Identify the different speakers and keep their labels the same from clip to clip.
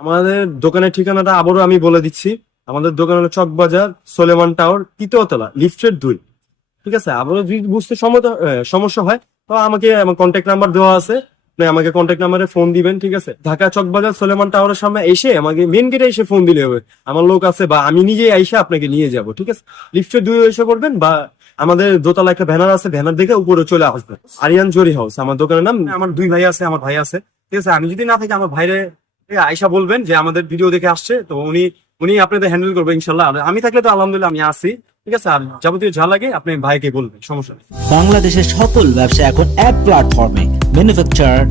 Speaker 1: আমাদের দোকানের ঠিকানাটা আবারও আমি বলে দিচ্ছি। আমাদের দোকান হলো চকবাজার সোলেমান টাওয়ার তৃতীয়তলা লিফটের দুই। ঠিক আছে? আবারও যদি বুঝতে সমস্যা হয়, তো আমাকে আমার কন্ট্যাক্ট নাম্বার দেওয়া আছে। আমাকে কন্ট্যাক্ট নাম্বারে ফোন দিবেন, ঠিক আছে? ঢাকা চকবাজার সোলেমান টাওয়ারের সামনে এসে আমাকে মেন গেটে এসে ফোন দিলে হবে। আমার লোক আছে বা আমি নিজেই এসে আপনাকে নিয়ে যাব, ঠিক আছে? লিফটের দুই এসে পড়বেন বা আমাদের দোতলা একটা ব্যানার আছে, ব্যানার দেখে উপরে চলে আসবেন। আরিয়ান জরি হাউস, আমার দোকানের নাম। আমার দুই ভাই আছে, আমার ভাই আছে। ঠিক আছে? আমি যদি না থাকি, আমার ভাইরে আয়সা বলবেন যে আমাদের ভিডিও দেখে আসছে তো উনি উনি আপনাদের হ্যান্ডেল করবে ইনশাল্লাহ। আমি থাকলে তো আলহামদুলিল্লাহ আমি আসি ঠিক আছে? আর যাবতীয় যা লাগে আপনি ভাইকে বলবেন সমস্যা নেই।
Speaker 2: বাংলাদেশের সকল ব্যবসা এখন এক প্ল্যাটফর্মে manufacturer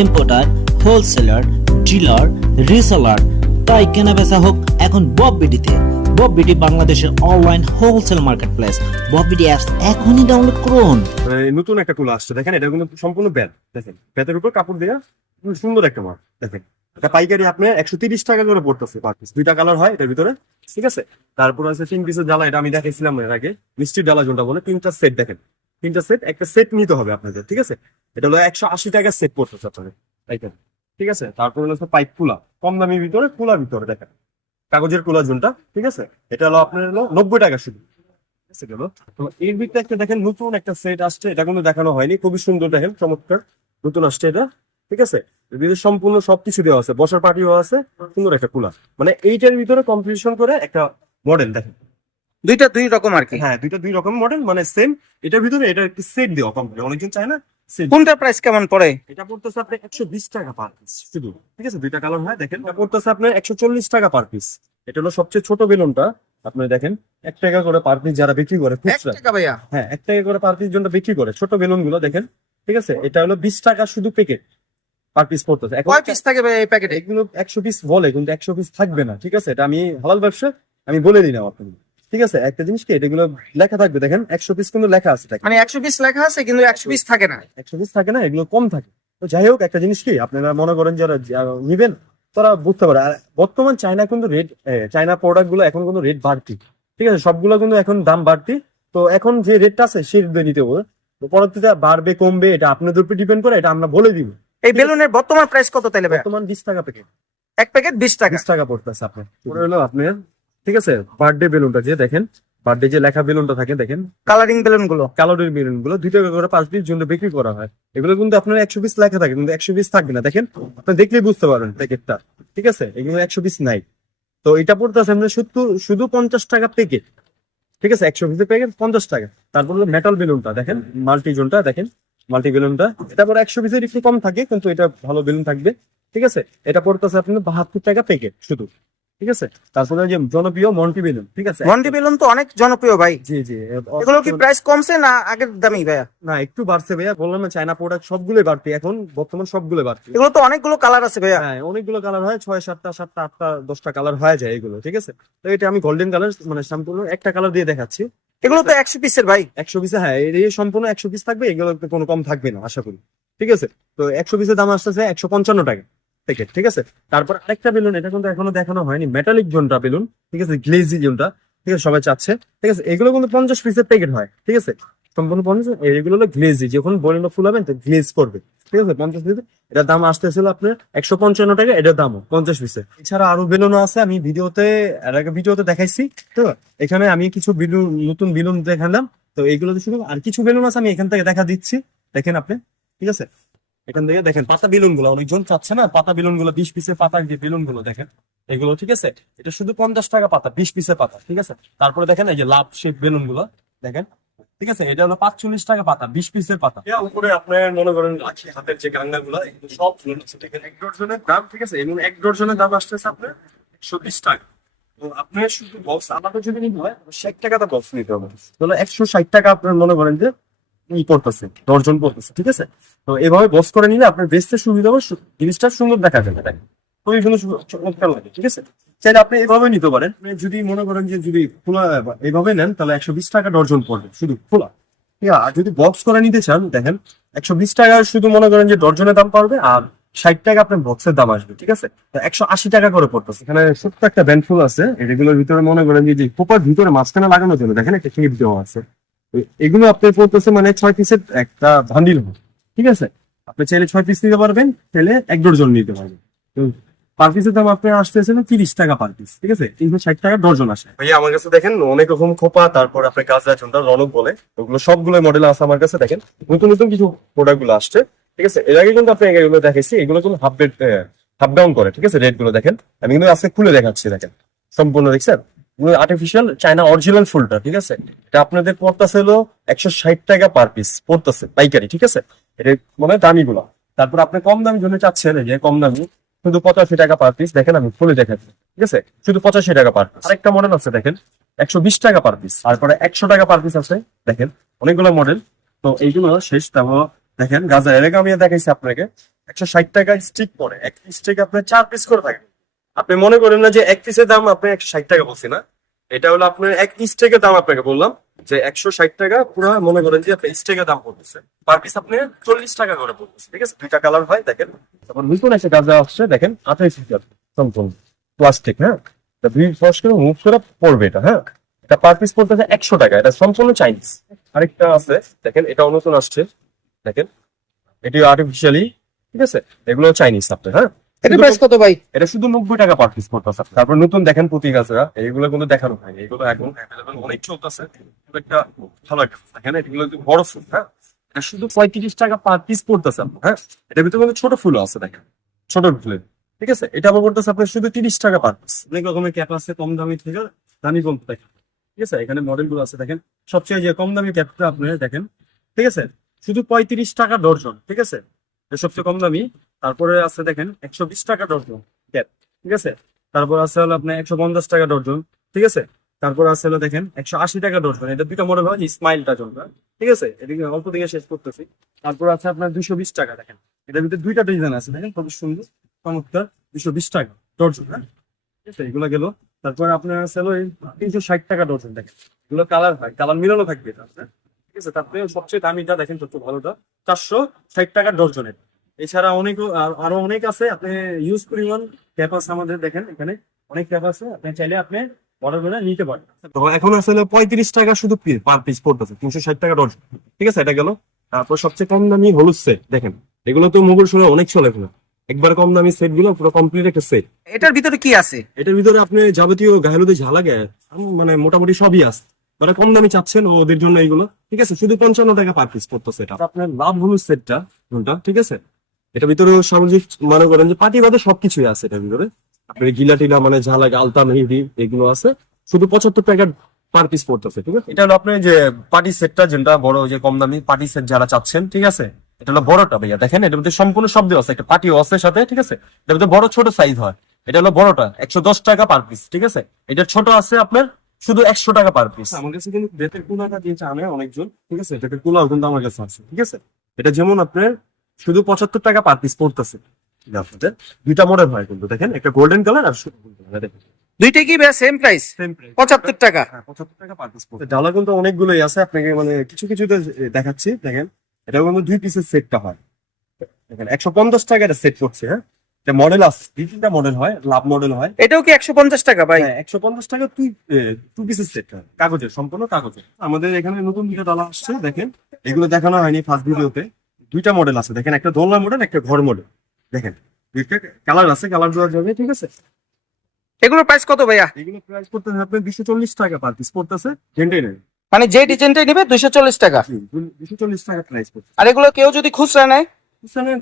Speaker 2: importer wholesaler dealer reseller তাই কেনা বেচা হোক এখন বব বিডিতে বব বিডি বাংলাদেশের online wholesale market place bob BD apps এখনই ডাউনলোড করুন।
Speaker 1: নতুন একটা কুলা আসছে। দেখেন এটা কিন্তু সম্পূর্ণ ব্যাট। দেখেন ব্যাটের উপর কাপড় দেওয়া সুন্দর একটা মাল। দেখেন। এটা পাইকারি আপনার একশো তিরিশ টাকা করে পড়তেছে পার পিস দুইটা কালার হয় এটার ভিতরে, ঠিক আছে? তারপর আছে তিন পিসের ডালা এটা আমি দেখাইছিলাম এর আগে। মিষ্টির ডালা যোনটা বলে, তিনটা সেট দেখেন। তিনটা সেট একটা সেট নিতে হবে আপনাদের, ঠিক আছে? এটা হলো একশো আশি টাকা সেট পড়তেছে আপনাদের দেখেন ঠিক আছে? তারপর হলো পাইপ কুলা, কম দামি ভিতরে, কুলা ভিতরে দেখেন। কাগজের কুলা যোনটা ঠিক আছে? এটা হলো আপনার হলো নব্বই টাকা শুধু তো এর ভিতরে একটা দেখেন নতুন একটা সেট আসছে, এটা কিন্তু দেখানো হয়নি, খুবই সুন্দর দেখেন, চমৎকার। নতুন আসছে এটা। ঠিক আছে? ভিতরে সম্পূর্ণ সবকিছু দেওয়া আছে বসার পার্টিও আছে সুন্দর একটা কুলার। মানে এইটার ভিতরে কম্পিটিশন করে একটা মডেল দেখেন।
Speaker 3: দুইটা দুই রকম আর কি।
Speaker 1: হ্যাঁ দুইটা দুই রকম মডেল মানে সেম এটার ভিতরে এটা একটি সেট দেওয়া কমপ্লিট অনেকজন চায় না
Speaker 3: কোনটা প্রাইস কেমন পড়ে?
Speaker 1: এটা পড়তেছে আপনার একশো বিশ টাকা পার পিস শুধু। ঠিক আছে? দুইটা কালার হয় দেখেন। এটা পড়তেছে আপনার একশো চল্লিশ টাকা পার পিস এটা হলো সবচেয়ে ছোট বেলুনটা। আপনি দেখেন এক টাকা করে পার পিস যারা বিক্রি করে খুচরা।
Speaker 3: ভাইয়া।
Speaker 1: হ্যাঁ এক টাকা করে পার পিস জন্য বিক্রি করে ছোট বেলুনগুলো দেখেন। ঠিক আছে? এটা হলো বিশ টাকা শুধু প্যাকেট পার পিস পড়তেছে।
Speaker 3: কয় পিস থাকে এই প্যাকেটে
Speaker 1: এগুলো একশো পিস বলে কিন্তু একশো পিস থাকবে না ঠিক আছে? এটা আমি হালাল ব্যবসা আমি বলে দিলাম আপনাকে ঠিক আছে? একটা জিনিস কি এগুলো লেখা থাকবে দেখেন একশো পিস কিন্তু লেখা আছে
Speaker 3: মানে একশো পিস লেখা আছে কিন্তু একশো পিস থাকে না।
Speaker 1: একশো পিস থাকে না এগুলো কম থাকে। তো যাই হোক একটা জিনিস কি আপনারা মনে করেন যারা যারা নিবেন তারা বুঝতে পারে। আর বর্তমান চায়না কিন্তু রেট চায়না প্রোডাক্টগুলো এখন কিন্তু রেট বাড়তি। ঠিক আছে? সবগুলো কিন্তু এখন দাম বাড়তি। তো এখন যে রেটটা আছে সেই রেটে নিতে হবে। পরবর্তীতে বাড়বে কমবে এটা আপনাদের উপর ডিপেন্ড করে এটা আমরা বলে দিব।
Speaker 3: এই বেলুনের বর্তমান প্রাইস কত তাইলে ভাইয়া?
Speaker 1: বর্তমান বিশ টাকা প্যাকেট
Speaker 3: এক প্যাকেট বিশ টাকা।
Speaker 1: বিশ টাকা পড়তেছে আপনার। পরে হলো আপনার ঠিক আছে বার্থডে বেলুনটা যে দেখেন বার্থডে যে লেখা বেলুনটা থাকে দেখেন।
Speaker 3: কালারিং বেলুনগুলো
Speaker 1: কালোরের বেলুনগুলো দুই টাকা করে পাঁচ পিস জন্য বিক্রি করা হয়। এগুলো কিন্তু আপনার একশো পিস লেখা থাকে কিন্তু একশো পিস থাকবে না দেখেন। আপনি দেখলেই বুঝতে পারবেন প্যাকেটটা ঠিক আছে? এগুলো একশো পিস নাই। তো এটা পড়তেছে আপনার শুধু শুধু পঞ্চাশ টাকা প্যাকেট ঠিক আছে? একশো পিসের প্যাকেট পঞ্চাশ টাকা। তারপর হলো মেটাল বেলুনটা দেখেন মাল্টি জোনটা দেখেন। মাল্টি বেলুনটা এটা পরে একশো পিসের একটু কম থাকে কিন্তু এটা ভালো বেলুন থাকবে। ঠিক আছে? এটা পড়তেছে আপনার বাহাত্তর টাকা প্যাকেট শুধু। ঠিক আছে? তারপরে যে জনপ্রিয় মন্টি বেলুন ঠিক আছে?
Speaker 3: মন্টি বেলুন তো অনেক জনপ্রিয় ভাই।
Speaker 1: জি জি।
Speaker 3: এগুলো কি প্রাইস কমছে না আগের দামি ভাইয়া?
Speaker 1: না একটু বাড়ছে ভাইয়া। বললাম না চায়না প্রোডাক্ট সবগুলোই বাড়তি। এখন বর্তমান সবগুলো বাড়তি।
Speaker 3: এগুলো তো অনেকগুলো কালার আছে ভাইয়া।
Speaker 1: হ্যাঁ অনেকগুলো কালার হয় ছয় সাতটা সাতটা আটটা দশটা কালার হয়ে যায় এগুলো। ঠিক আছে? তো এটা আমি গোল্ডেন কালার মানে সম্পূর্ণ একটা কালার দিয়ে দেখাচ্ছি।
Speaker 3: এগুলো তো একশো পিসের ভাই।
Speaker 1: একশো পিসে হ্যাঁ এই সম্পূর্ণ একশো পিস থাকবে এগুলো কোনো কম থাকবে না আশা করি। ঠিক আছে? তো একশো পিসের দাম আসতেছে একশো পঞ্চান্ন টাকা প্যাকেট ঠিক আছে? তারপর আরেকটা বেলুন এটা কিন্তু এখনও দেখানো হয়নি মেটালিক জোনটা বেলুন ঠিক আছে? গ্লেজি জোনটা ঠিক আছে? সবাই চাচ্ছে ঠিক আছে? এগুলো কিন্তু পঞ্চাশ পিসের প্যাকেট হয় ঠিক আছে? সম্পূর্ণ পঞ্চাশ এগুলো হলো গ্লেজি যখন বেলুনটা ফুলাবেন তো গ্লেজ করবে। ঠিক আছে, পঞ্চাশ পিসে এটার দাম আসতেছিল আপনার একশো পঞ্চান্ন টাকা এটার দামও পঞ্চাশ পিসে এছাড়া আরও বেলুনও আছে, আমি ভিডিওতে ভিডিওতে দেখাইছি, তো এখানে আমি কিছু বেলুন, নতুন বেলুন দেখালাম, তো এইগুলোতে শুধু আর কিছু বেলুন আছে, আমি এখান থেকে দেখা দিচ্ছি। দেখেন আপনি, ঠিক আছে? এখান থেকে দেখেন, পাতা বেলুনগুলো অনেকজন চাচ্ছে না, পাতা বেলুনগুলো বিশ পিসের পাতা যে বেলুনগুলো দেখেন, এগুলো, ঠিক আছে? এটা শুধু পঞ্চাশ টাকা পাতা, বিশ পিসের পাতা, ঠিক আছে? তারপরে দেখেন, এই যে লাভ শেপ বেলুনগুলো দেখেন? ঠিক আছে? এটা হলো পাঁচচল্লিশ টাকা পাতা, বিশ পিসের পাতা। উপরে আপনার মনে করেন রাখি হাতের যে গাঙ্গা গুলো সব এক ডজনের দাম, ঠিক আছে? এবং এক ডজনের দাম আসতেছে আপনার একশো বিশ টাকা। আপনার শুধু বক্স আলাদা যদি নিতে হয় ষাট টাকাটা বক্স নিতে হবে। তাহলে একশো ষাট টাকা আপনার মনে করেন যে ই পড়তেছে, দর্জন পড়তেছে, ঠিক আছে? তো এভাবে বক্স করে নিলে আপনার বেচতে সুবিধা হবে জিনিসটা সুন্দর দেখা যাবে। চমৎকার লাগে, ঠিক আছে? চাইলে আপনি এভাবে নিতে পারেন। যদি মনে করেন যে যদি খোলা এভাবে নেন, তাহলে একশো বিশ টাকা ডর্জন পড়বে, শুধু খোলা। ঠিক আর যদি বক্স করে নিতে চান, দেখেন, একশো বিশ টাকা শুধু মনে করেন যে ডর্জনের দাম পড়বে আর ষাট টাকা আপনার বক্সের দাম আসবে, ঠিক আছে? তো একশো আশি টাকা করে পড়তেছে। এখানে ছোট্ট একটা ব্যান্ড ফুল আছে, এগুলোর ভিতরে মনে করেন যে খোপার ভিতরে মাঝখানে লাগানোর জন্য দেখেন একটা ক্লিপ দেওয়া আছে। এগুলো আপনি পড়তেছে মানে ছয় পিসের একটা ভান্ডিল ঠিক আছে? আপনি চাইলে ছয় পিস নিতে পারবেন, চাইলে এক ডর্জন নিতে পারবেন। পার পিসের দাম আপনি আসতেছে না তিরিশ টাকা পার পিস ঠিক আছে? তিনশো ষাট টাকা ডর্জন আসে। ভাইয়া, আমার কাছে দেখেন অনেক রকম খোপা, তারপর আপনার রনক বলে, ওগুলো সবগুলো মডেল আছে আমার কাছে, দেখেন। নতুন নতুন কিছু প্রোডাক্টগুলো আসছে, ঠিক আছে? এর আগে কিন্তু আপনি এগুলো দেখাইছি, এগুলো কিন্তু হাফ হাফ ডাউন করে, ঠিক আছে? রেটগুলো দেখেন। আমি কিন্তু আজকে খুলে দেখাচ্ছি, দেখেন। সম্পূর্ণ, দেখছেন? আর্টিফিশিয়াল চায়না অরিজিনাল ফুলটা, ঠিক আছে? এটা আপনাদের পড়তেছে হলো একশো ষাট টাকা পার পিস পড়তেছে, পাইকারি, ঠিক আছে? এটা মানে দামি গুলো তারপর আপনি কম দামি জন্য চাচ্ছেন যে কম দামি শুধু পঁচাশি টাকা পার পিস দেখেন আমি খুলে দেখাচ্ছি, ঠিক আছে? শুধু পঁচাশি টাকা পার পিস আরেকটা মডেল আছে, দেখেন, একশো বিশ টাকা পার পিস তারপরে একশো টাকা পার পিস আছে, দেখেন, অনেকগুলো মডেল তো এইগুলো শেষ, তারপর দেখেন, গাজা আগে আমি দেখাইছি আপনাকে, একশো ষাট টাকা স্টিক পরে, এক স্টিক আপনার চার পিস করে থাকেন। আপনি মনে করেন না যে এক পিসের দাম আপনি একশো ষাট টাকা বলছি না? এটা হলো আপনার এক স্টেকের দাম আপনাকে বললাম, যে একশো ষাট টাকা পুরো মনে করেন যে আপনি স্টেকের দাম পড়তেছে পার পিস আপনি চল্লিশ টাকা করে পড়তেছে ঠিক আছে? দুইটা কালার হয়, দেখেন। তারপর নতুন একটা গাছ হচ্ছে দেখেন, আঠাইশ লিটার সম্পূর্ণ প্লাস্টিক হ্যাঁ? দুই ফস করে মুভ করে পড়বে এটা হ্যাঁ? এটা পার পিস পড়তেছে একশো টাকা, এটা সম্পূর্ণ চাইনিজ আরেকটা আছে, দেখেন এটাও নতুন আসছে, দেখেন। এটি আর্টিফিশিয়ালি ঠিক আছে? এগুলো চাইনিজ আপনার হ্যাঁ?
Speaker 3: এটার প্রাইস কত ভাই?
Speaker 1: এটা শুধু নব্বই টাকা পার পিস পড়তেছে তারপর নতুন দেখেন প্রতি গাছরা এইগুলো কিন্তু দেখানো হয়নি। এগুলো এখন available অনেক চলতেছে। একটা ভালো একটা এগুলো কিন্তু বড় ফুল হ্যাঁ? এটা শুধু পঁয়ত্রিশ টাকা পার পিস পড়তেছে হ্যাঁ? এটার ভিতরে কিন্তু ছোট ফুলও আছে দেখেন। ছোট ফুলের ঠিক আছে? এটা আবার পড়তেছে আপনার শুধু তিরিশ টাকা পার পিস অনেক রকমের ক্যাপ আছে কম দামি থেকে দামি কম দেখেন। ঠিক আছে? এখানে মডেলগুলো আছে দেখেন। সবচেয়ে যে কম দামি ক্যাপটা আপনি দেখেন। ঠিক আছে? শুধু পঁয়ত্রিশ টাকা ডর্জন ঠিক আছে? এটা সবচেয়ে কম দামি। তারপরে আছে দেখেন, একশো বিশ টাকা ডর্জন ঠিক আছে? তারপর আছে হলো আপনার একশো পঞ্চাশ টাকা ডর্জন, ঠিক আছে? তারপর আছে হলো দেখেন, একশো আশি টাকা ডর্জন। এটা দুটো মডেল হয় স্মাইলটা জন্য ঠিক আছে? এদিকে অল্প দিকে শেষ করতেছি। তারপর আছে আপনার দুইশো বিশ টাকা, দেখেন। এটার ভিতরে দুইটা ডিজাইন আছে, দেখেন? খুব সুন্দর, চমৎকার, দুশো বিশ টাকা ডর্জন হ্যাঁ? ঠিক আছে, এগুলো গেল। তারপর আপনার আছে হলো তিনশো ষাট টাকা ডর্জন, দেখেন। এগুলো কালার হয় কালার মিলানো থাকবে এটা আপনার ঠিক আছে তারপরে সবচেয়ে দামিটা দেখেন সবচেয়ে ভালোটা চারশো ষাট টাকা ডর্জনের এছাড়া অনেক আরও অনেক আছে আপনি ইউজ পরিমাণ ক্যাপ আছে আমাদের দেখেন এখানে অনেক ক্যাপ আছে আপনি চাইলে আপনি অর্ডার করে নিতে পারেন। তো এখন আসলে পঁয়ত্রিশ টাকা শুধু পার পিস পড়তেছে তিনশো ষাট টাকা ডর্জন ঠিক আছে এটা গেল। তারপর সবচেয়ে কম দামি হলুদ সেট দেখেন এগুলো তো মুগুর শুনে অনেক চলে এগুলো। একবার কম দামি সেটগুলো পুরো কমপ্লিট একটা সেট
Speaker 3: এটার ভিতরে কি আছে?
Speaker 1: এটার ভিতরে আপনি যাবতীয় ঝালা ঝালাগে মানে মোটামুটি সবই আছে। মানে কম দামি চাচ্ছেন ওদের জন্য এইগুলো। ঠিক আছে? শুধু পঞ্চান্ন টাকা পার পিস পড়তেছে এটা। আপনার লাভ হলুদ সেটটা কোনটা? ঠিক আছে? এটা ভিতরে সামাজিক মনে করেন যে পাটি বাদে সবকিছুই আছে এটার ভিতরে। আপনার গিলা টিলা মানে ঝালা আলতা মেহেদি এগুলো আছে। শুধু পঁচাত্তর টাকা পার পিস পড়তেছে ঠিক আছে? এটা হলো আপনার যে পার্টি সেটটা যেটা বড় যে কম দামি পার্টি সেট যারা চাচ্ছেন ঠিক আছে? এটা হলো বড়টা ভাইয়া দেখেন এটার মধ্যে সম্পূর্ণ শব্দ আছে একটা পার্টি আছে সাথে ঠিক আছে? এটার মধ্যে বড় ছোট সাইজ হয়। এটা হলো বড়টা একশো দশ টাকা পার পিস ঠিক আছে? এটা ছোট আছে আপনার শুধু একশো টাকা পার পিস আমার কাছে কিন্তু বেতের কুলাটা দিয়েছে আনে অনেকজন ঠিক আছে? বেতের কুলাও কিন্তু আমার কাছে আছে ঠিক আছে? এটা যেমন আপনার শুধু পঁচাত্তর টাকা পার পিস পড়তেছে। আপনাদের দুইটা মডেল হয় কিন্তু দেখেন একটা গোল্ডেন কালার আর
Speaker 3: দুইটাই কি সেম প্রাইস পঁচাত্তর টাকা।
Speaker 1: হ্যাঁ পঁচাত্তর টাকা পার পিস পড়ছে ডালা কিন্তু অনেকগুলোই আছে আপনাকে মানে কিছু কিছুতে দেখাচ্ছি দেখেন। এটা কিন্তু দুই পিসের সেটটা হয়। দেখেন একশো পঞ্চাশ টাকা এটা সেট করছে হ্যাঁ? মডেল আছে মডেল হয়? লাভ মডেল হয়।
Speaker 3: এটাও কি একশো পঞ্চাশ টাকা ভাই?
Speaker 1: হ্যাঁ একশো পঞ্চাশ টাকা তুই টু পিসের সেট কাগজের সম্পূর্ণ কাগজের। আমাদের এখানে নতুন দুটো ডালা আসছে দেখেন। এগুলো দেখানো হয়নি ফার্স্ট ভিডিওতে দুইটা মডেল আছে দেখেন একটা দোলনা মডেল একটা ঘর মডেল দেখেন দুইটা কালার আছে কালার দেওয়া যাবে ঠিক আছে?
Speaker 3: এগুলোর প্রাইস কত ভাইয়া?
Speaker 1: এগুলো প্রাইস পড়তেছে আপনার দুশো চল্লিশ টাকা পার পিস পড়তেছে জেন্টেনের
Speaker 3: মানে যে ডিজাইনটাই নেবে দুইশো চল্লিশ টাকা।
Speaker 1: দুশো চল্লিশ টাকা প্রাইস পড়ছে
Speaker 3: আর এগুলো কেউ যদি খুচরা নেয়?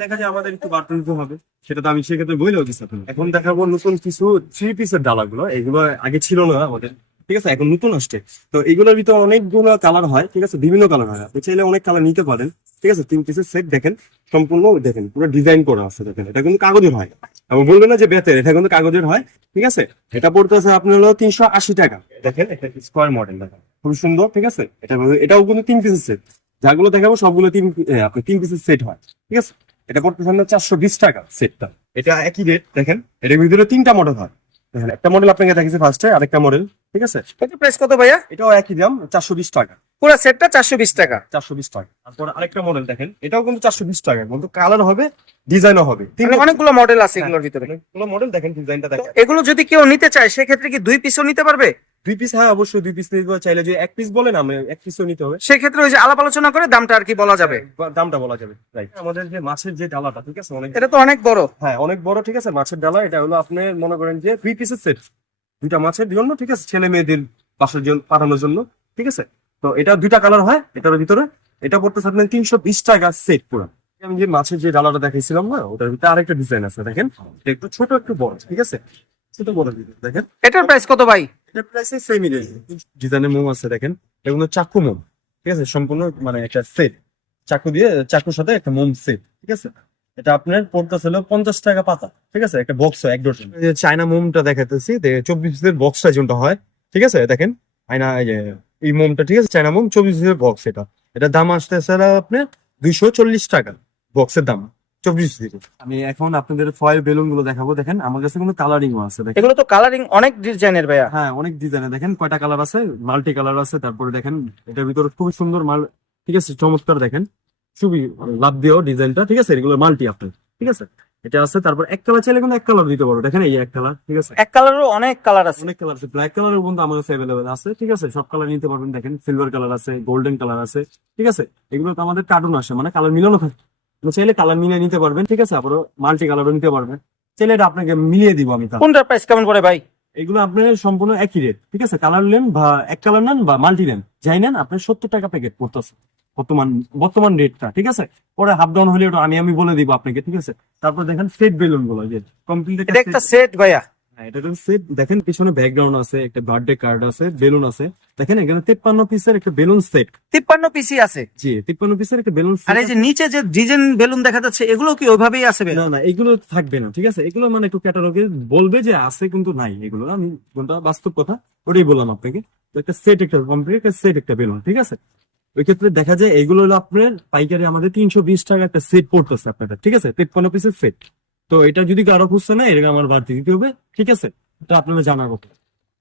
Speaker 1: দেখা যায় আমাদের একটু দিতে হবে। সেটা তো আমি সেক্ষেত্রে এখন দেখাবো নতুন কিছু থ্রি পিসের এগুলো আগে ছিল না আমাদের। ঠিক আছে? এখন নতুন আসছে। তো এগুলোর ভিতরে অনেকগুলো কালার হয়, ঠিক আছে? বিভিন্ন কালার হয়। আপনি চাইলে অনেক কালার নিতে পারেন। ঠিক আছে? তিন পিসের সেট দেখেন। সম্পূর্ণ দেখেন, পুরো ডিজাইন করা আছে দেখেন। এটা কিন্তু কাগজের হয়। আমি বলব না যে বেতের, এটা কিন্তু কাগজের হয়। ঠিক আছে? এটা পড়তেছে আপনার হলো তিনশো আশি টাকা। দেখেন, এটা স্কোয়ার মডেল দেখেন। খুব সুন্দর, ঠিক আছে? এটা এটাও কিন্তু তিন পিসের সেট যাগুলো দেখাবো, সবগুলো তিন আপনি তিন পিসের সেট হয়। ঠিক আছে? এটা করতে সামনে চারশো বিশ টাকা সেটটা এটা একই রেট দেখেন? এটার ভিতরে তিনটা মডেল হয়। দেখেন, একটা মডেল আপনাকে দেখেছি ফার্স্টে আরেকটা মডেল ঠিক আছে?
Speaker 3: এটার প্রাইস কত ভাইয়া?
Speaker 1: এটাও একই দাম চারশো বিশ টাকা।
Speaker 3: পুরো সেটটা চারশো বিশ টাকা।
Speaker 1: চারশো বিশ টাকা। তারপর আরেকটা মডেল দেখেন এটাও কিন্তু চারশো বিশ টাকা। কিন্তু কালার হবে ডিজাইনও হবে।
Speaker 3: অনেকগুলো মডেল আছে এগুলোর ভিতরে।
Speaker 1: অনেকগুলো মডেল দেখেন ডিজাইনটা দেখেন।
Speaker 3: এগুলো যদি কেউ নিতে চায় সেক্ষেত্রে কি দুই পিসও নিতে পারবে?
Speaker 1: দুই পিস হ্যাঁ অবশ্যই দুই পিস নিতে চাইলে যদি এক পিস বলেন আমি এক পিসও নিতে হবে।
Speaker 3: সেক্ষেত্রে ওই যে আলাপ আলোচনা করে দামটা আর কি বলা যাবে।
Speaker 1: বা- দামটা বলা যাবে রাইট আমাদের যে মাছের যে ডালাটা ঠিক আছে অনেক
Speaker 3: এটা তো অনেক বড়।
Speaker 1: হ্যাঁ অনেক বড় ঠিক আছে মাছের ডালা। এটা হলো আপনি মনে করেন যে দুই পিসের সেট দুইটা মাছের জন্য ঠিক আছে? ছেলে মেয়েদের বাসার জন্য পাঠানোর জন্য ঠিক আছে? তো এটা দুইটা কালার হয় এটার ভিতরে। এটা পড়তেছে আপনার তিনশো বিশ টাকা সেট পুরো। আমি যে মাছের যে ডালাটা দেখাইছিলাম না ওটার ভিতরে আরেকটা ডিজাইন আছে দেখেন। একটু ছোট একটু বড় ঠিক আছে? ছোট বড় দেখেন।
Speaker 3: এটার প্রাইস কত ভাই?
Speaker 1: এটা প্রাইস সেমই ডিজাইনের মোম আছে দেখেন। এগুলো চাকু মোম ঠিক আছে? সম্পূর্ণ মানে একটা সেট চাকু দিয়ে চাকুর সাথে একটা মোম সেট ঠিক আছে? এটা আপনার পড়তেছে হলো পঞ্চাশ টাকা পাতা ঠিক আছে? একটা বক্স এক ডজন চায়না মোমটা দেখাতেছি চব্বিশ পিসের বক্সটা যেটা হয় ঠিক আছে? দেখেন আয়না এই মোমটা ঠিক আছে? চায়না মোম চব্বিশ পিসের বক্স এটা। এটা দাম আসতেছে হলো আপনার দুইশো চল্লিশ টাকা বক্সের দাম চব্বিশ পিসের আমি এখন আপনাদের ফয়েল বেলুনগুলো দেখাবো। দেখেন আমার কাছে কোনো কালারিংও আছে
Speaker 3: এগুলো তো কালারিং অনেক ডিজাইনের ভাইয়া।
Speaker 1: হ্যাঁ অনেক ডিজাইনের দেখেন কয়টা কালার আছে? মাল্টি কালার আছে তারপরে দেখেন এটার ভিতরে খুবই সুন্দর মাল ঠিক আছে? চমৎকার দেখেন। খুবই লাভ দিয়েও ডিজাইনটা ঠিক আছে? এগুলো মাল্টি আপনার ঠিক আছে? এটা আছে তারপর এক কালার চাইলে কিন্তু এক কালার দিতে পারব দেখেন এই এক কালার ঠিক আছে?
Speaker 3: এক কালারও অনেক কালার আছে।
Speaker 1: অনেক কালার আছে। ব্ল্যাক কালারের বন্ধু আমার কাছে অ্যাভেলেবেল আছে ঠিক আছে? সব কালার নিতে পারবেন দেখেন। সিলভার কালার আছে গোল্ডেন কালার আছে ঠিক আছে? এগুলো তো আমাদের কার্টুন আসে মানে কালার মিলানো থাকে। চাইলে কালার মিলিয়ে নিতে পারবেন ঠিক আছে? আবারও মাল্টি কালারও নিতে পারবেন। চাইলে এটা আপনাকে মিলিয়ে দিব আমি।
Speaker 3: কোনটার প্রাইস কেমন পড়ে ভাই?
Speaker 1: এগুলো আপনার সম্পূর্ণ একই রেট ঠিক আছে? কালার নেন বা এক কালার নেন বা মাল্টি নেন। যাই নেন আপনার সত্তর টাকা প্যাকেট পড়তেছে। বর্তমান বর্তমান রেটটা ঠিক আছে? পরে হাফ ডাউন হলে ওটা আমি আমি বলে দিব আপনাকে ঠিক আছে? তারপর দেখেন সেট বেলুনগুলো যে কমপ্লিট
Speaker 3: এটা একটা সেট ভাইয়া।
Speaker 1: হ্যাঁ, এটা সেট দেখেন পিছনে ব্যাকগ্রাউন্ড আছে একটা বার্থডে কার্ড আছে বেলুন আছে। দেখেন এখানে তেপ্পান্ন পিসের একটা বেলুন সেট
Speaker 3: তিপ্পান্ন পিসি আছে।
Speaker 1: জি তিপ্পান্ন পিসের একটা বেলুন
Speaker 3: আর এই যে নিচে যে ডিজাইন বেলুন দেখা যাচ্ছে এগুলো কি ওইভাবেই আছে
Speaker 1: না না এগুলো থাকবে না ঠিক আছে? এগুলো মানে একটু ক্যাটালগে বলবে যে আছে কিন্তু নাই এগুলো। আমি কোনটা বাস্তব কথা ওটাই বললাম আপনাকে। একটা সেট একটা কমপ্লিট একটা সেট একটা বেলুন ঠিক আছে? ওই ক্ষেত্রে দেখা যায় এগুলো হলো আপনার পাইকারি আমাদের তিনশো বিশ টাকা একটা সেট পড়তেছে আপনাদের, ঠিক আছে? তেপ্পান্ন পিসের সেট তো এটা যদি কারও খুঁজছে না, এরকম আমার বাড়তি দিতে হবে, ঠিক আছে? এটা আপনারা জানার কথা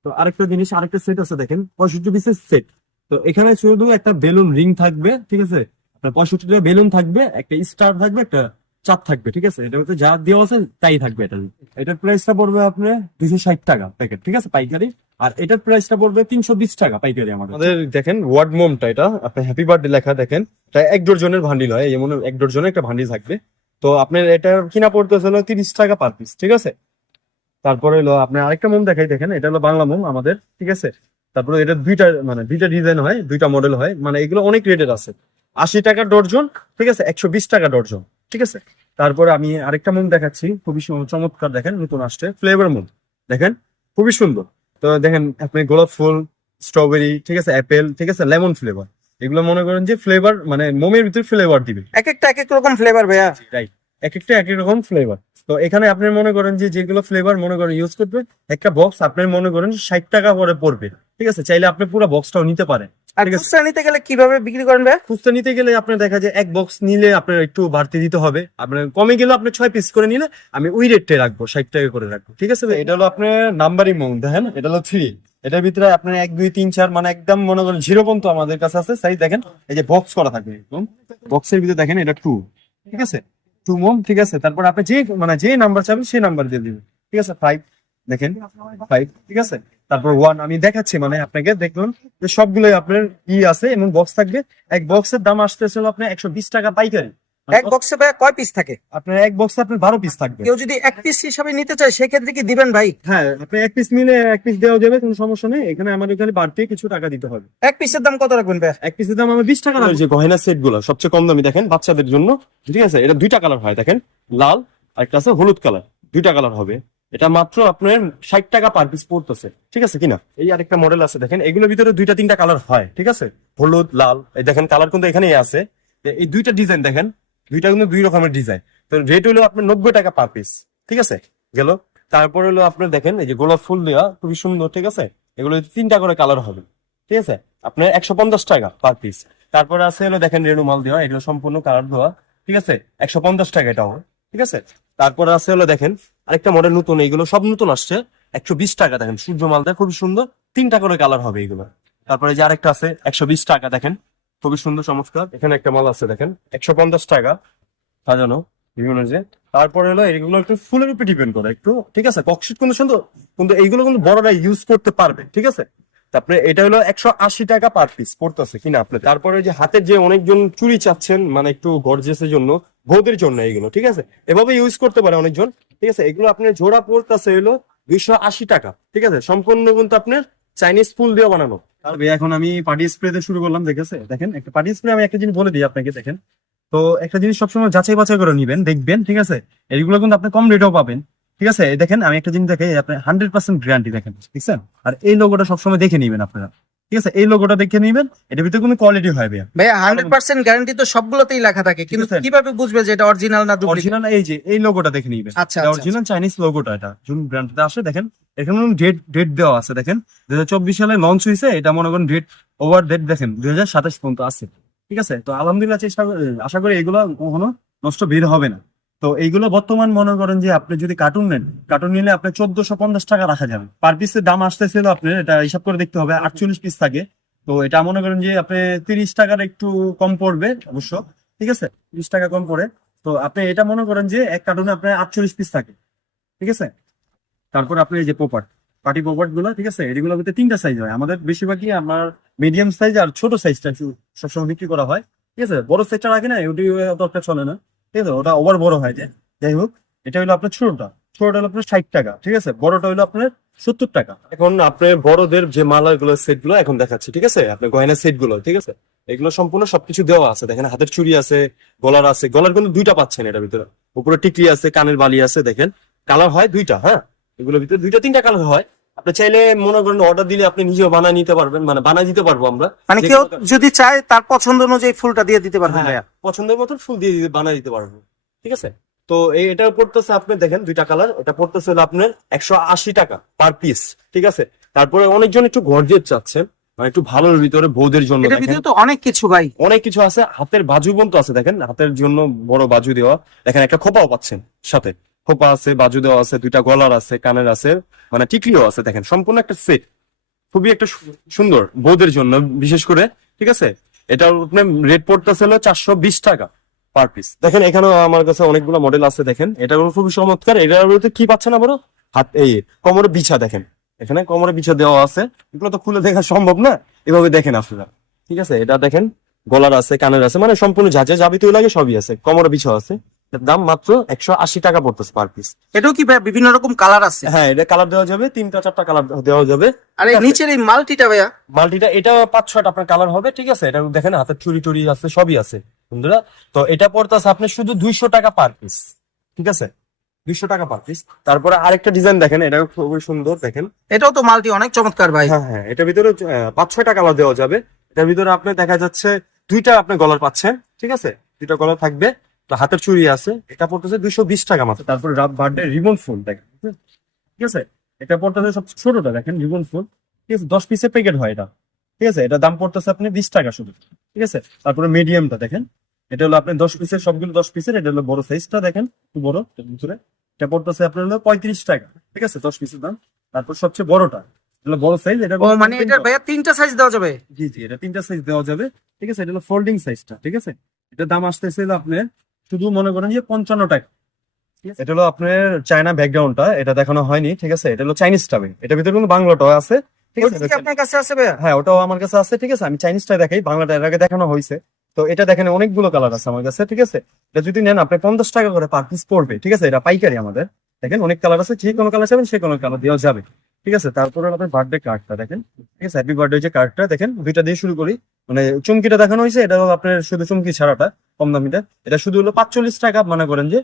Speaker 1: তো আরেকটা জিনিস, আরেকটা সেট আছে দেখেন, পঁয়ষট্টি পিসের সেট তো এখানে শুধু একটা বেলুন রিং থাকবে, ঠিক আছে? পঁয়ষট্টি পঁয়ষট্টিটা বেলুন থাকবে, একটা স্টার থাকবে, একটা চাপ থাকবে, ঠিক আছে? এটা হচ্ছে যা দেওয়া আছে তাই থাকবে এটা। এটার প্রাইসটা পড়বে আপনার দুশো ষাট টাকা প্যাকেট ঠিক আছে? পাইকারি। আর এটার প্রাইসটা পড়বে তিনশো বিশ টাকা পাইকারি আমাদের। দেখেন ওয়ার্ড মোমটা এটা আপনার হ্যাপি বার্থডে লেখা দেখেন, এটা এক ডজনের ভান্ডিল হয় যেমন এক ডজনের একটা ভান্ডিল থাকবে। তো আপনার এটা কিনা পড়তেছে হলো তিরিশ টাকা পার পিস ঠিক আছে? তারপরে হলো আপনার আরেকটা মোম দেখাই দেখেন, এটা হলো বাংলা মোম আমাদের, ঠিক আছে? তারপরে এটা দুইটা মানে দুইটা ডিজাইন হয়, দুইটা মডেল হয় মানে এগুলো অনেক রেটের আছে। আশি টাকা ডর্জন, ঠিক আছে? একশো বিশ টাকা ডর্জন। ঠিক আছে? তারপরে আমি আরেকটা মোম দেখাচ্ছি খুবই চমৎকার দেখেন নতুন আসছে ফ্লেভার মোম। দেখেন খুবই সুন্দর। তো দেখেন আপনি গোলাপ ফুল স্ট্রবেরি ঠিক আছে অ্যাপেল ঠিক আছে লেমন ফ্লেভার এগুলো মনে করেন যে ফ্লেভার মানে মোমের ভিতরে ফ্লেভার দিবে।
Speaker 3: এক একটা এক এক রকম ফ্লেভার ভাইয়া।
Speaker 1: রাইট এক একটা এক এক রকম ফ্লেভার তো এখানে আপনি মনে করেন যে যেগুলো ফ্লেভার মনে করেন ইউজ করবে একটা বক্স আপনি মনে করেন ষাট টাকা করে পড়বে। ঠিক আছে? চাইলে আপনি পুরো বক্সটাও নিতে পারেন।
Speaker 3: আর খুচরা নিতে গেলে কীভাবে বিক্রি করেন ভাইয়া?
Speaker 1: খুচরা নিতে গেলে আপনার দেখা যায় এক বক্স নিলে আপনার একটু বাড়তি দিতে হবে। আপনার কমে গেলে আপনি ছয় পিস করে নিলে আমি ওই রেটটাই রাখব ষাট টাকা করে রাখব। ঠিক আছে ভাই? এটা হলো আপনার নাম্বারিং মৌন দেখেন? এটা হলো থ্রি এটার ভিতরে আপনার এক দুই তিন চার মানে একদম মনে করেন জিরো পর্যন্ত আমাদের কাছে আছে। সাইজ দেখেন এই যে বক্স করা থাকবে একদম। বক্সের ভিতরে দেখেন এটা টু ঠিক আছে? টু মোম ঠিক আছে? তারপর আপনি যে মানে যে নাম্বার চাবেন সেই নাম্বার দিয়ে দিবেন। ঠিক আছে? ফাইভ দেখেন ফাইভ ঠিক আছে? তারপর ওয়ান আমি দেখাচ্ছি মানে আপনাকে দেখুন যে সবগুলোই আপনার ই আছে এবং বক্স থাকবে। এক বক্সের দাম আসতেছিল আপনার একশো বিশ টাকা পাইকারি।
Speaker 3: এক বক্সে ভাইয়া কয় পিস থাকে?
Speaker 1: আপনার এক বক্সে আপনার বারো পিস থাকবে।
Speaker 3: কেউ যদি এক পিস হিসাবে নিতে চায় সেক্ষেত্রে কি দিবেন ভাই?
Speaker 1: হ্যাঁ আপনি এক পিস নিলে এক পিস দেওয়া যাবে কোনো সমস্যা নেই। এখানে আমার এখানে বাড়তি কিছু টাকা দিতে হবে।
Speaker 3: এক পিসের দাম কত রাখবেন ভাইয়া?
Speaker 1: এক পিসের দাম আমার বিশ টাকা লাগবে যে গয়না সেটগুলো সবচেয়ে কম দামি দেখেন বাচ্চাদের জন্য ঠিক আছে? এটা দুইটা কালার হয় দেখেন। লাল আর একটা আছে হলুদ কালার দুইটা কালার হবে। এটা মাত্র আপনার ষাট টাকা পার পিস পড়তেছে। ঠিক আছে কিনা? এই আরেকটা মডেল আছে, দেখেন। এগুলোর ভিতরে দুইটা, তিনটা কালার হয়, ঠিক আছে? হলুদ, লাল, এই দেখেন কালার কিন্তু এখানেই আছে। এই দুইটা ডিজাইন দেখেন, দুইটা কিন্তু দুই রকমের ডিজাইন তো রেট হলো আপনার নব্বই টাকা পার পিস ঠিক আছে? গেল? তারপর হলো আপনার, দেখেন, এই যে গোলাপ ফুল দেওয়া, খুবই সুন্দর, ঠিক আছে? এগুলো তিনটা করে কালার হবে, ঠিক আছে? আপনার একশো পঞ্চাশ টাকা পার পিস তারপরে আছে হলো, দেখেন রেণু মাল দেওয়া, এগুলো সম্পূর্ণ কালার দেওয়া, ঠিক আছে? একশো পঞ্চাশ টাকা এটাও, ঠিক আছে? তারপরে আছে হলো, দেখেন আরেকটা মডেল নতুন এগুলো সব নতুন আসছে। একশো বিশ টাকা, দেখেন, সূর্য মালটা খুবই সুন্দর। তিনটা করে কালার হবে এগুলো তারপরে যে আরেকটা আছে, একশো বিশ টাকা, দেখেন, খুবই সুন্দর, চমৎকার। এখানে একটা মাল আছে, দেখেন, একশো পঞ্চাশ টাকা, সাজানো, বিভিন্ন যে। তারপরে হলো একটু ফুলের উপর ডিপেন্ড করে, একটু, ঠিক আছে ককশিট কিন্তু সুন্দর, কিন্তু এইগুলো কিন্তু বড়রা ইউজ করতে পারবে, ঠিক আছে? তারপরে এটা হলো একশো আশি টাকা পার পিস পড়তেছে কিনা আপনি তারপরে যে হাতের যে অনেকজন চুরি চাচ্ছেন মানে একটু গর্জেসের জন্য, বৌদের জন্য এইগুলো, ঠিক আছে? এভাবে ইউজ করতে পারে অনেকজন। ঠিক আছে? এগুলো আপনার জোড়া পড়তেছে হলো দুইশো আশি টাকা। ঠিক আছে? সম্পূর্ণ কিন্তু আপনার চাইনিজ ফুল দিয়ে বানানো। এখন আমি পার্টি স্প্রে শুরু করলাম দেখেছে দেখেন, একটা পার্টি স্প্রে আমি একটা জিনিস বলে দিই আপনাকে, দেখেন। তো একটা জিনিস সবসময় যাচাই বাছাই করে নিবেন, দেখবেন, ঠিক আছে? এইগুলো কিন্তু আপনি কম রেটেও পাবেন, ঠিক আছে? দেখেন, আমি একটা জিনিস দেখে আপনি হান্ড্রেড পার্সেন্ট গ্যারান্টি দেখেন, ঠিক আছে? আর এই লোগোটা সবসময় দেখে নিবেন আপনারা। ঠিক আছে? এই লোগোটা দেখে নিবেন। এটার ভিতরে কোনো কোয়ালিটি ভাইয়া।
Speaker 3: ভাইয়া হান্ড্রেড পার্সেন্ট গ্যারান্টি তো সবগুলোতেই লেখা থাকে। কিন্তু কীভাবে বুঝবে যে এটা অরিজিনাল না ডুপ্লিকেট
Speaker 1: অরিজিনাল এই যে এই লোগোটা দেখে নিবেন।
Speaker 3: আচ্ছা
Speaker 1: অরিজিনাল চাইনিজ লোগোটা এটা। জুন ব্র্যান্ডটা আসে দেখেন এখানে ডেট ডেট দেওয়া আছে দেখেন। দুই হাজার চব্বিশ সালে লঞ্চ হয়েছে এটা মনে করেন ডেট ওভার ডেট দেখেন দুই হাজার সাতাশ পর্যন্ত আছে। ঠিক আছে? তো আলহামদুলিল্লাহ চেষ্টা আশা করি এগুলো কখনো নষ্ট বের হবে না। তো এইগুলো বর্তমান মনে করেন যে আপনি যদি কার্টুন নেন কার্টুন নিলে আপনি চোদ্দশো পঞ্চাশ টাকা রাখা যাবে। পার পিসের দাম আসতেছিল আপনার এটা হিসাব করে দেখতে হবে, আটচল্লিশ পিস থাকে। তো এটা মনে করেন যে আপনি তিরিশ টাকার একটু কম পড়বে অবশ্য, ঠিক আছে? তিরিশ টাকা কম পড়ে। তো আপনি এটা মনে করেন যে এক কার্টুনে আপনার আটচল্লিশ পিস থাকে, ঠিক আছে? তারপর আপনি এই যে পোপাট পার্টি পোপাটগুলো ঠিক আছে? এগুলোর ভিতরে তিনটা সাইজ হয়। আমাদের বেশিরভাগই আমার মিডিয়াম সাইজ আর ছোট সাইজটা সবসময় বিক্রি করা হয়, ঠিক আছে? বড় সাইজটা রাখে না ওটি অত চলে না। ঠিক আছে? ওটা ওভার বড় হয় যাই হোক, এটা হলো আপনার ছোটটা। ছোটটা হলো আপনার ষাট টাকা, ঠিক আছে? বড়টা হলো আপনার সত্তর টাকা। এখন আপনার বড়দের যে মালাগুলো সেটগুলো এখন দেখাচ্ছি, ঠিক আছে? আপনার গয়না সেটগুলো ঠিক আছে? এগুলো সম্পূর্ণ সবকিছু দেওয়া আছে। দেখেন, হাতের চুড়ি আছে, গলার আছে। গলার কিন্তু দুইটা পাচ্ছেন এটার ভিতরে। উপরে টিকলি আছে, কানের বালি আছে, দেখেন। কালার হয় দুইটা হ্যাঁ? এগুলোর ভিতরে দুইটা, তিনটা কালার হয়। আপনি চাইলে মনে করেন অর্ডার দিলে আপনি নিজেও বানায় নিতে পারবেন মানে বানায় দিতে পারব আমরা।
Speaker 3: মানে কেউ যদি চায় তার পছন্দ অনুযায়ী ফুলটা দিয়ে দিতে পারবেন
Speaker 1: হ্যাঁ,
Speaker 3: ভাইয়া।
Speaker 1: পছন্দের মতন ফুল দিয়ে দিতে বানায় দিতে পারব। ঠিক আছে? তো এই এটা পড়তেছে আপনি দেখেন দুইটা কালার এটা পড়তেছে হলো আপনার একশো আশি টাকা পার পিস ঠিক আছে? তারপরে অনেকজন একটু গর্জের চাচ্ছেন মানে একটু ভালোর ভিতরে বৌদের জন্য
Speaker 3: তো অনেক কিছু ভাই।
Speaker 1: অনেক কিছু আছে হাতের বাজু পর্যন্ত আছে দেখেন হাতের জন্য বড় বাজু দেওয়া। দেখেন একটা খোপাও পাচ্ছেন সাথে। খোপা আছে, বাজু দেওয়া আছে, দুইটা গলার আছে, কানের আছে মানে টিকলিও আছে, দেখেন, সম্পূর্ণ একটা সেট খুবই একটা সুন্দর, বৌদের জন্য, বিশেষ করে, ঠিক আছে? এটা আপনার রেট পড়তেছে হলো চারশো বিশ টাকা পার পিস দেখেন, এখানেও আমার কাছে অনেকগুলো মডেল আছে, দেখেন। এটা খুবই চমৎকার। এটার মধ্যে কি পাচ্ছেন আবার হাত, এই কোমরে বিছা, দেখেন। এখানে কোমরে বিছা দেওয়া আছে। এগুলো তো খুলে দেখা সম্ভব না। এভাবে দেখেন আপনারা। ঠিক আছে? এটা দেখেন, গলার আছে, কানের আছে মানে সম্পূর্ণ যা যা যাবিতীয় লাগে সবই আছে। কোমরে বিছা আছে। দাম মাত্র একশো আশি টাকা পড়তেছে পার পিস
Speaker 3: এটাও কি বিভিন্ন রকম কালার আছে?
Speaker 1: হ্যাঁ এটা কালার দেওয়া যাবে তিনটা চারটা কালার দেওয়া যাবে।
Speaker 3: আর এই নিচের এই মাল্টিটা ভাইয়া।
Speaker 1: মাল্টিটা এটা পাঁচ ছয়টা আপনার কালার হবে ঠিক আছে? এটা দেখেন হাতের চুরি টুরি আছে সবই আছে বন্ধুরা। তো এটা পড়তেছে আপনি শুধু দুইশো টাকা পার পিস ঠিক আছে? দুইশো টাকা পার পিস তারপরে আরেকটা ডিজাইন দেখেন এটা খুবই সুন্দর দেখেন।
Speaker 3: এটাও তো মাল্টি অনেক চমৎকার ভাই।
Speaker 1: হ্যাঁ হ্যাঁ এটার ভিতরে পাঁচ ছয়টা কালার দেওয়া যাবে। এটার ভিতরে আপনি দেখা যাচ্ছে দুইটা আপনি গলার পাচ্ছেন ঠিক আছে? দুইটা গলার থাকবে। তো হাতের চুড়ি আছে এটা পড়তেছে দুইশো বিশ টাকা মাত্র। তারপরে বার্থডে রিবন ফুল দেখেন ঠিক আছে? এটা পড়তেছে সবচেয়ে ছোটটা দেখেন রিবন ফুল। ঠিক আছে? দশ পিসের প্যাকেট হয় এটা। ঠিক আছে? এটা দাম পড়তেছে আপনি বিশ টাকা শুধু। ঠিক আছে? তারপরে মিডিয়ামটা দেখেন। এটা হলো আপনি দশ পিসের সবগুলো দশ পিসের এটা হলো বড় সাইজটা দেখেন একটু বড় ভিতরে এটা পড়তেছে আপনার হলো পঁয়ত্রিশ টাকা। ঠিক আছে? দশ পিসের দাম। তারপর সবচেয়ে বড়টা এটা হলো বড় সাইজ এটা
Speaker 3: ও মানে এটার ভাইয়া তিনটা সাইজ দেওয়া যাবে?
Speaker 1: জি জি এটা তিনটা সাইজ দেওয়া যাবে। ঠিক আছে? এটা হলো ফোল্ডিং সাইজটা ঠিক আছে? এটার দাম আসতেছে আপনার শুধু মনে করেন যে পঞ্চান্ন টাকা। এটা হলো আপনার চায়না ব্যাকগ্রাউন্ডটা এটা দেখানো হয়নি ঠিক আছে? এটা হলো চাইনিজ টাবে এটার ভিতরে কিন্তু বাংলাটাও আছে ঠিক আছে?
Speaker 3: আপনার কাছে আছে
Speaker 1: হ্যাঁ ওটাও আমার কাছে আছে ঠিক আছে? আমি চাইনিজটা দেখাই বাংলাটা এর আগে দেখানো হয়েছে। তো এটা দেখেন অনেকগুলো কালার আছে আমার কাছে ঠিক আছে? এটা যদি নেন আপনি পঞ্চাশ টাকা করে পার পিস পড়বে ঠিক আছে? এটা পাইকারি আমাদের। দেখেন অনেক কালার আছে যে কোনো কালার চাবেন সে কোনো কালার দেওয়া যাবে। ঠিক আছে? তারপরে আপনার বার্থডে কার্ডটা দেখেন। ঠিক আছে? হ্যাপি বার্থডে যে কার্ডটা দেখেন দুইটা দিয়ে শুরু করি। মানে চুমকিটা দেখানো হয়েছে এটা হলো আপনার শুধু চুমকি ছাড়াটা কম দামিটা এটা শুধু হলো পাঁচচল্লিশ টাকা মনে করেন যে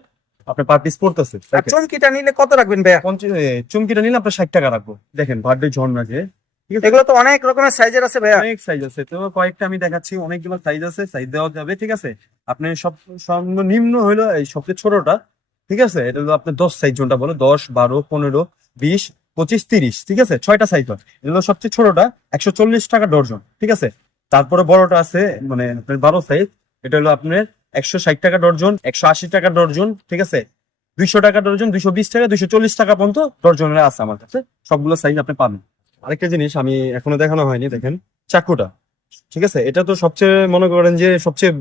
Speaker 1: আপনার পার পিস পড়তেছে।
Speaker 3: চমকিটা নিলে কত রাখবেন ভাইয়া?
Speaker 1: চুমকিটা নিলে আপনার ষাট টাকা রাখব। দেখেন বার্থডে ঝর্ণা যে। ঠিক আছে?
Speaker 3: এগুলো তো অনেক রকমের সাইজের আছে ভাইয়া।
Speaker 1: অনেক সাইজ আছে। তো কয়েকটা আমি দেখাচ্ছি অনেকগুলো সাইজ আছে সাইজ দেওয়া যাবে ঠিক আছে? আপনি সব সর্বনিম্ন হলো এই সবচেয়ে ছোটটা ঠিক আছে? এটা হলো আপনার দশ সাইজ যোনটা বলো? দশ বারো পনেরো বিশ পঁচিশ তিরিশ, ঠিক আছে? ছয়টা সাইজ হয় এটা সবচেয়ে ছোটটা, একশো চল্লিশ টাকা ডর্জন, ঠিক আছে? তারপরে বড়টা আছে মানে আপনার বারো সাইজ এটা হলো আপনার একশো ষাট টাকা ডর্জন, একশো আশি টাকা ডর্জন, ঠিক আছে? দুইশো টাকা ডর্জন, দুইশো বিশ টাকা, দুইশো চল্লিশ টাকা পর্যন্ত ডর্জনের আছে আমার কাছে। সবগুলো সাইজ আপনি পাবেন। আরেকটা জিনিস আমি এখনও দেখানো হয়নি, দেখেন। চাকুটা, ঠিক আছে? এটা তো সবচেয়ে, মনে করেন যে সবচেয়ে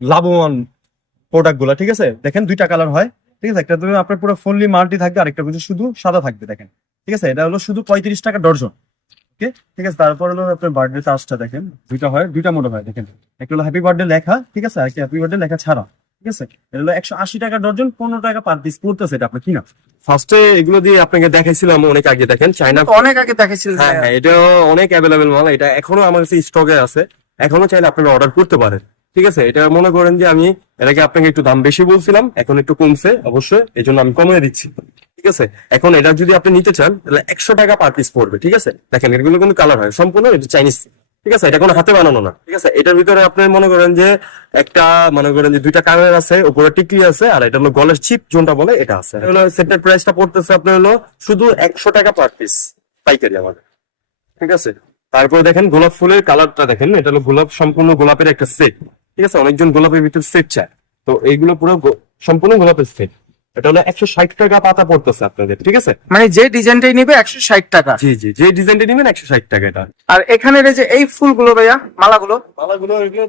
Speaker 1: লাভবান প্রোডাক্টগুলা ঠিক আছে? দেখেন দুইটা কালার হয়, ঠিক আছে? একটা তো আপনার পুরো ফুললি মাল্টি থাকবে, আরেকটা কিন্তু শুধু সাদা থাকবে, দেখেন। ঠিক আছে? এটা হলো শুধু পঁয়ত্রিশ টাকা ডর্জন। ওকে? ঠিক আছে? তারপর হলো আপনার বার্থডে চার্জটা দেখেন। দুইটা হয় দুইটা মনে হয় দেখেন। একটা হলো হ্যাপি বার্থডে লেখা ঠিক আছে? আর কি হ্যাপি বার্থডে লেখা ছাড়া ঠিক আছে? এটা হলো একশো আশি টাকা ডর্জন পনেরো টাকা পার পিস পড়তেছে এটা আপনার কিনা? ফার্স্টে এগুলো দিয়ে আপনাকে দেখাইছিলাম অনেক আগে দেখেন চাইনা
Speaker 3: অনেক আগে দেখেছিলেন
Speaker 1: হ্যাঁ হ্যাঁ এটা অনেক অ্যাভেলেবেল মাল এটা এখনও আমার কাছে স্টকে আছে। এখনও চাইলে আপনারা অর্ডার করতে পারেন ঠিক আছে? এটা মনে করেন যে আমি এর আগে আপনাকে একটু দাম বেশি বলছিলাম এখন একটু কমছে অবশ্যই এই জন্য আমি কমিয়ে দিচ্ছি। ঠিক আছে? এখন এটা যদি আপনি নিতে চান, তাহলে একশো টাকা পার পিস পড়বে, ঠিক আছে? দেখেন, এগুলো কিন্তু কালার হয়, সম্পূর্ণ এটা চাইনিজ ঠিক আছে? এটা কোনো হাতে বানানো না, ঠিক আছে? এটার ভিতরে আপনি মনে করেন যে একটা, মনে করেন যে দুইটা কালার আছে, উপরে টিকলি আছে, আর এটা হলো গলের চিপ যোনটা বলে এটা আছে। হলো সেটের প্রাইসটা পড়তেছে আপনার হলো শুধু একশো টাকা পার পিস পাইকারি আমাদের, ঠিক আছে? তারপরে দেখেন গোলাপ ফুলের কালারটা দেখেন, এটা হলো গোলাপ, সম্পূর্ণ গোলাপের একটা সেট ঠিক আছে? অনেকজন গোলাপের ভিতরে সেট চায়। তো এইগুলো পুরো সম্পূর্ণ গোলাপের সেট এটা হলো একশো ষাট টাকা পাতা পড়তেছে আপনাদের ঠিক আছে?
Speaker 3: মানে যে ডিজাইনটাই নিবে একশো ষাট টাকা।
Speaker 1: জি জি যে ডিজাইনটা নেবেন একশো ষাট টাকা এটা।
Speaker 3: আর এখানের এই যে এই ফুলগুলো ভাইয়া মালাগুলো?
Speaker 1: মালাগুলো এগুলো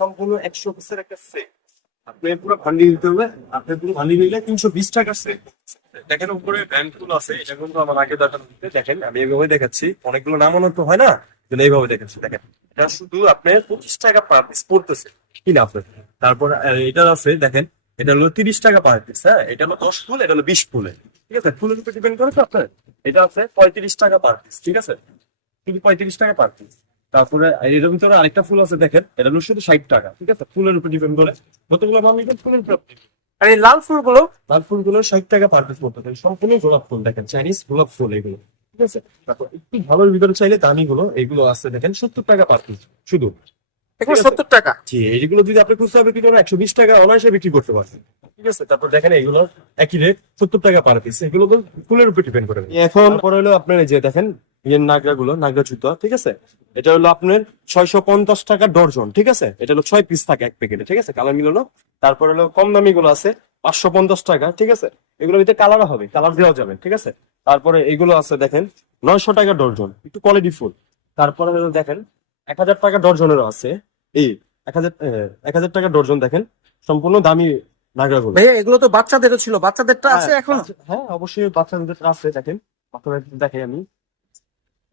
Speaker 1: সম্পূর্ণ একশো পিসের একটা সেট আপনি পুরো ভান্ডি দিতে হবে। আপনি পুরো ভান্ডি নিলে তিনশো বিশ সেট দেখেন উপরে ব্র্যান্ডগুলো আছে এটা কিন্তু আমার আগে দেখানো দেখেন আমি এইভাবে দেখাচ্ছি। অনেকগুলো নামানো তো হয় না কিন্তু এইভাবে দেখাচ্ছি দেখেন। এটা শুধু আপনার পঁচিশ টাকা পার পিস পড়তেছে। কি না আপনার তারপর এটা আছে দেখেন এটা হলো তিরিশ টাকা পার পিস হ্যাঁ? এটা হলো দশ ফুল, এটা হলো বিশ ফুলে। ঠিক আছে? ফুলের উপর ডিপেন্ড করে তো আপনার। এটা আছে পঁয়ত্রিশ টাকা পার পিস ঠিক আছে? শুধু পঁয়ত্রিশ টাকা পার পিস তারপরে এর ভিতরে আরেকটা ফুল আছে, দেখেন, এটা হলো শুধু ষাট টাকা, ঠিক আছে? ফুলের উপর ডিপেন্ড করে। কতগুলো নিবেন? ফুলের উপর।
Speaker 3: আর এই লাল ফুলগুলো
Speaker 1: লাল ফুলগুলো ষাট টাকা পার পিস পড়তে থাকে সম্পূর্ণ গোলাপ ফুল, দেখেন চাইনিজ গোলাপ ফুল এগুলো, ঠিক আছে? তারপর একটু ভালোর ভিতরে চাইলে দামি গুলো এগুলো আছে, দেখেন, সত্তর টাকা পার পিস শুধু।
Speaker 3: এগুলো সত্তর টাকা।
Speaker 1: জি এইগুলো যদি আপনি খুচরা বিক্রি করেন একশো বিশ টাকা অনায়াসে বিক্রি করতে পারছেন ঠিক আছে তারপর দেখেন এগুলো একই রেট সত্তর টাকা পার পিস এগুলো তো ফুলের উপর ডিপেন্ড করে। এখন পরে হলো আপনার এই যে দেখেন ইয়ের নাগরা গুলো নাগরা জুতো ঠিক আছে? এটা হলো আপনার ছয়শো পঞ্চাশ টাকা ডর্জন ঠিক আছে? এটা হলো ছয় পিস থাকে এক প্যাকেটে ঠিক আছে? কালার মিলানো। তারপর হলো কম দামি গুলো আছে পাঁচশো পঞ্চাশ টাকা ঠিক আছে? এগুলো ভিতরে কালার হবে কালার দেওয়া যাবে ঠিক আছে? তারপরে এগুলো আছে দেখেন নয়শো টাকা ডর্জন একটু কোয়ালিটি ফুল। তারপরে হলো দেখেন এক হাজার টাকা ডর্জনেরও আছে। এই এক হাজার এক হাজার টাকা ডর্জন দেখেন সম্পূর্ণ দামি নাগরাগুলো
Speaker 3: ভাইয়া এগুলো তো বাচ্চাদেরও ছিল বাচ্চাদেরটা আছে
Speaker 1: হ্যাঁ,
Speaker 3: এখন
Speaker 1: হ্যাঁ অবশ্যই বাচ্চাদের আছে দেখেন। বাচ্চাদের দেখাই আমি।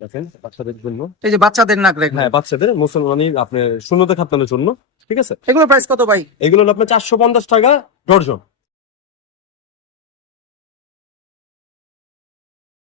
Speaker 1: দেখেন বাচ্চাদের জন্য।
Speaker 3: এই যে বাচ্চাদের নাগরা এগুলো।
Speaker 1: হ্যাঁ বাচ্চাদের মুসলমানি আপনার শূন্যতে খাতানোর জন্য ঠিক আছে?
Speaker 3: এগুলো প্রাইস কত ভাই?
Speaker 1: এগুলো হলো আপনার চারশো পঞ্চাশ টাকা ডর্জন।